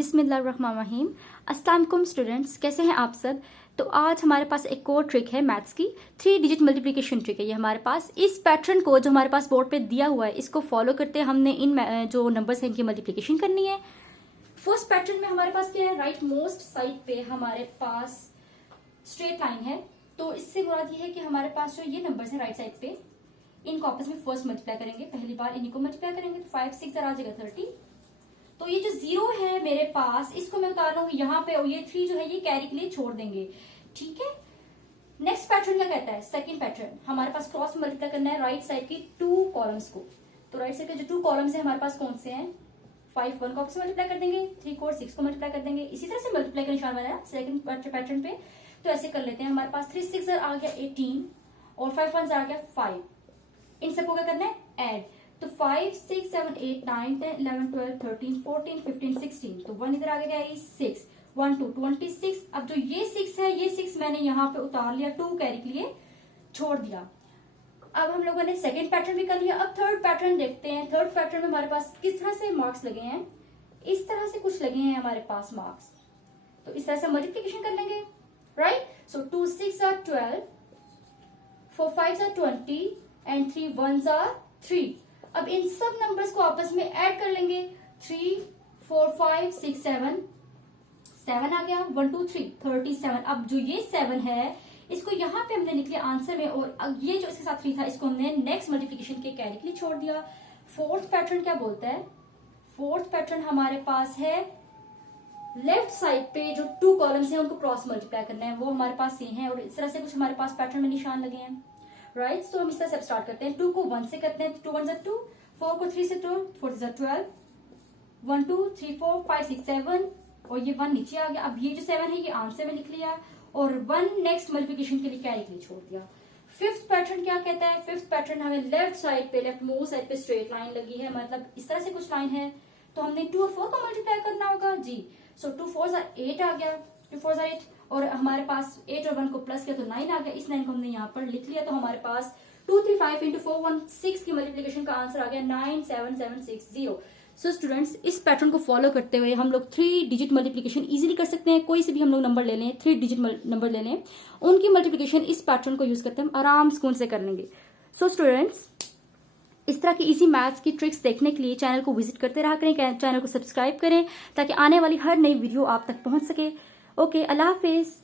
बिस्मिल्लाहिर्रहमानिर्रहीम। अस्सलाम वालेकुम स्टूडेंट्स, कैसे हैं आप सब। तो आज हमारे पास एक और ट्रिक है मैथ्स की, 3 डिजिट मल्टीप्लिकेशन ट्रिक है ये हमारे पास। इस पैटर्न को जो हमारे पास बोर्ड पे दिया हुआ है इसको फॉलो करते हमने इन जो नंबर्स हैं इनकी मल्टीप्लिकेशन करनी है। फर्स्ट पैटर्न में हमारे पास क्या है, राइट मोस्ट साइड पे हमारे पास स्ट्रेट लाइन है। तो इससे मुराद ये है कि हमारे पास जो ये नंबर्स हैं राइट साइड पे, इनको आपस में फर्स्ट मल्टीप्लाई करेंगे, पहली बार इन्हीं को मल्टीप्लाई करेंगे। तो 5 6 आ जाएगा 30। तो ये जो 0 है मेरे पास, इसको मैं उतार लूंगी यहाँ पे, और ये 3 जो है ये कैरी के लिए छोड़ देंगे। ठीक है। नेक्स्ट पैटर्न क्या कहता है, सेकंड पैटर्न हमारे पास क्रॉस मल्टीप्लाई करना है राइट साइड की 2 कॉलम्स को। तो राइट साइड के जो 2 कॉलम्स है हमारे पास कौन से हैं, 5 1 को आपस में मल्टीप्लाई कर देंगे, 3 को 6 को मल्टीप्लाई कर देंगे। इसी तरह से मल्टीप्लाई का निशान बनाया सेकंड पैटर्न पे। तो ऐसे कर लेते हैं, हमारे पास 3 6 आ गया 18 और 5 1 आ गया 5। इन सबको क्या करना है, ऐड। तो 5 6 7 8 9 10 11 12 13 14 15 16। तो 1 इधर आ गया 6 1 2 26। अब जो ये 6 है, ये 6 मैंने यहाँ पे उतार लिया, 2 कैरी के लिए छोड़ दिया। अब हम लोगों ने सेकंड पैटर्न भी कर लिया। अब थर्ड पैटर्न देखते हैं। थर्ड पैटर्न में हमारे पास किस तरह से मार्क्स लगे हैं, इस तरह से कुछ लगे हैं हमारे पास मार्क्स। तो इस तरह से मल्टीप्लीकेशन कर लेंगे, right. So 2 6 are 12, 4 5 are 20 and 3 1s are 3। अब इन सब नंबर्स को आपस में ऐड कर लेंगे। 3 4 5 6 7 7 आ गया, 1 2 3 37। अब जो ये 7 है इसको यहाँ पे हमने लिख लिया आंसर में, और अब ये जो इसके साथ 3 था इसको हमने नेक्स्ट मल्टीप्लिकेशन के कैरी के लिए छोड़ दिया। फोर्थ पैटर्न क्या बोलता है, फोर्थ पैटर्न हमारे पास है लेफ्ट साइड पे जो 2 कॉलम्स हैं उनको क्रॉस मल्टीप्लाई करना है, वो हमारे पास ये है। और इस तरह से कुछ हमारे पास पैटर्न में निशान लगे हैं, राइट। तो हम इस तरह से स्टार्ट करते हैं। 2 को 1 से करते हैं, 2 1 2, 4 को 3 से 2, 4 12, 1 2 3 4 5 6 7, और ये 1 नीचे आ गया। अब ये जो 7 है ये आंसर में लिख लिया, और 1 नेक्स्ट मल्टीप्लिकेशन के लिए कैरी के लिए छोड़ दिया। फिफ्थ पैटर्न क्या कहता है, फिफ्थ पैटर्न हमें लेफ्ट साइड पे, लेफ्ट मोस्ट साइड पे स्ट्रेट लाइन लगी है, मतलब इस तरह से कुछ लाइन है। तो हमने 2 और 4 को मल्टीप्लाई करना होगा जी। सो 2 4 8 आ गया, 2 4 8, और हमारे पास 8 और 1 को प्लस किया तो 9 आ गया। इस 9 को हमने यहाँ पर लिख लिया। तो हमारे पास 2 3 5 इंटू 4 1 6 की मल्टीप्लिकेशन का आंसर आ गया 9 7 7 6 0। सो स्टूडेंट्स, इस पैटर्न को फॉलो करते हुए हम लोग 3 डिजिट मल्टीप्लिकेशन इजीली कर सकते हैं। कोई से भी हम लोग नंबर ले लें, 3 डिजिट नंबर ले लें, उनकी मल्टीप्लिकेशन इस पैटर्न को यूज करते हैं हम आराम सुकून से कर लेंगे। सो स्टूडेंट्स, इस तरह की इजी मैथ्स की ट्रिक्स देखने के लिए चैनल को विजिट करते रहा करें, चैनल को सब्सक्राइब करें ताकि आने वाली हर नई वीडियो आप तक पहुंच सके। ओके, अल्लाह हाफिज।